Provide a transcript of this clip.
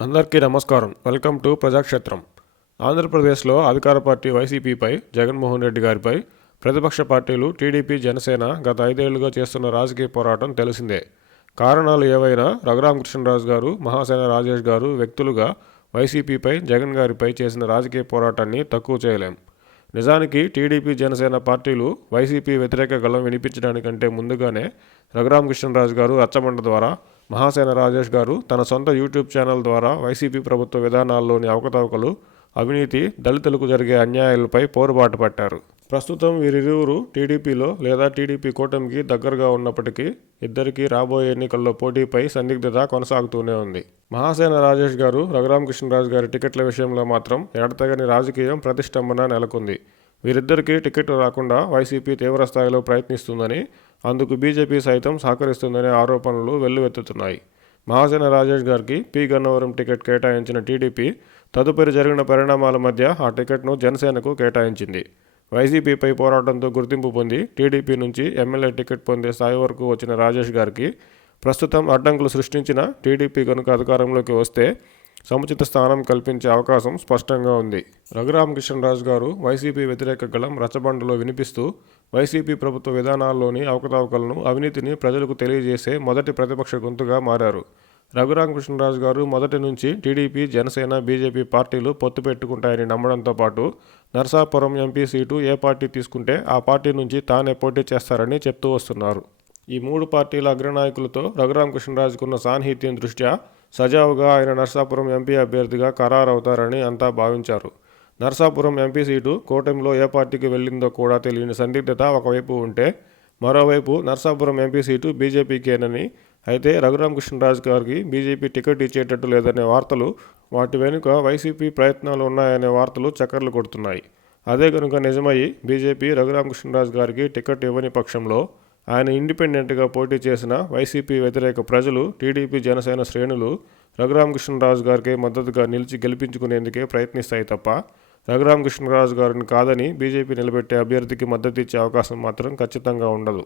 అందరికీ నమస్కారం. Welcome to Prajakshetram. ఆంధ్రప్రదేశ్లో అధికార పార్టీ వైసీపీపై జగన్మోహన్ రెడ్డి గారిపై ప్రతిపక్ష పార్టీలు టీడీపీ జనసేన గత ఐదేళ్ళుగా చేస్తున్న రాజకీయ పోరాటం తెలిసిందే. కారణాలు ఏవైనా రఘురామకృష్ణరాజు గారు మహాసేన రాజేష్ గారు వ్యక్తులుగా వైసీపీపై జగన్ గారిపై చేసిన రాజకీయ పోరాటాన్ని తక్కువ చేయలేం. నిజానికి టీడీపీ జనసేన పార్టీలు వైసీపీ వ్యతిరేక గళం వినిపించడానికంటే ముందుగానే రఘురామకృష్ణరాజు గారు రచ్చబండ ద్వారా మహాసేన రాజేష్ గారు తన సొంత యూట్యూబ్ ఛానల్ ద్వారా వైసీపీ ప్రభుత్వ విధానాల్లోని అవకతవకలు అవినీతి దళితులకు జరిగే అన్యాయాలపై పోరుబాటు పట్టారు. ప్రస్తుతం వీరిరువురు టీడీపీలో లేదా టీడీపీ కూటమికి దగ్గరగా ఉన్నప్పటికీ ఇద్దరికీ రాబోయే ఎన్నికల్లో పోటీపై సందిగ్ధత కొనసాగుతూనే ఉంది. మహాసేన రాజేష్ గారు రఘురామకృష్ణరాజు గారి టికెట్ల విషయంలో మాత్రం ఎడతెగని రాజకీయం ప్రతిష్టంభన నెలకొంది. వీరిద్దరికీ టికెట్ రాకుండా వైసీపీ తీవ్ర స్థాయిలో ప్రయత్నిస్తుందని అందుకు బీజేపీ సైతం సహకరిస్తుందనే ఆరోపణలు వెల్లువెత్తుతున్నాయి. మహాసేన రాజేష్ గారికి పి. గన్నవరం టికెట్ కేటాయించిన టీడీపీ తదుపరి జరిగిన పరిణామాల మధ్య ఆ టికెట్ను జనసేనకు కేటాయించింది. వైసీపీపై పోరాటంతో గుర్తింపు పొంది టీడీపీ నుంచి ఎమ్మెల్యే టికెట్ పొందే స్థాయి వరకు వచ్చిన రాజేష్ గారికి ప్రస్తుతం అడ్డంకులు సృష్టించిన టీడీపీ కనుక అధికారంలోకి వస్తే సముచిత స్థానం కల్పించే అవకాశం స్పష్టంగా ఉంది. రఘురామకృష్ణరాజు గారు వైసీపీ వ్యతిరేక గళం రచబండలో వినిపిస్తూ వైసీపీ ప్రభుత్వ విధానాల్లోని అవకతవకలను అవినీతిని ప్రజలకు తెలియజేసే మొదటి ప్రతిపక్ష గొంతుగా మారారు. రఘురామకృష్ణరాజు గారు మొదటి నుంచి టీడీపీ జనసేన బీజేపీ పార్టీలు పొత్తు పెట్టుకుంటాయని నమ్మడంతో పాటు నర్సాపురం ఎంపీ సీటు ఏ పార్టీ తీసుకుంటే ఆ పార్టీ నుంచి తానే పోటీ చేస్తారని చెప్తూ వస్తున్నారు. ఈ మూడు పార్టీల అగ్రనాయకులతో రఘురామకృష్ణరాజుకున్న సాన్నిహిత్యం దృష్ట్యా సజావుగా ఆయన నర్సాపురం ఎంపీ అభ్యర్థిగా ఖరారవుతారని అంతా భావించారు. నర్సాపురం ఎంపీ సీటు కూటమిలో ఏ పార్టీకి వెళ్ళిందో కూడా తెలియని సందిగ్ధత ఒకవైపు ఉంటే మరోవైపు నర్సాపురం ఎంపీ సీటు బీజేపీకేనని అయితే రఘురామకృష్ణరాజు గారికి బీజేపీ టికెట్ ఇచ్చేటట్టు లేదనే వార్తలు వాటి వెనుక వైసీపీ ప్రయత్నాలు ఉన్నాయనే వార్తలు చక్కర్లు కొడుతున్నాయి. అదే కనుక నిజమయ్యి బీజేపీ రఘురామకృష్ణరాజు గారికి టికెట్ ఇవ్వని పక్షంలో ఆయన ఇండిపెండెంట్గా పోటీ చేసిన వైసీపీ వ్యతిరేక ప్రజలు టీడీపీ జనసేన శ్రేణులు రఘురామకృష్ణరాజు గారికి మద్దతుగా నిలిచి గెలిపించుకునేందుకే ప్రయత్నిస్తాయి తప్ప రఘురామకృష్ణరాజు గారిని కాదని బీజేపీ నిలబెట్టే అభ్యర్థికి మద్దతు ఇచ్చే అవకాశం మాత్రం ఖచ్చితంగా ఉండదు.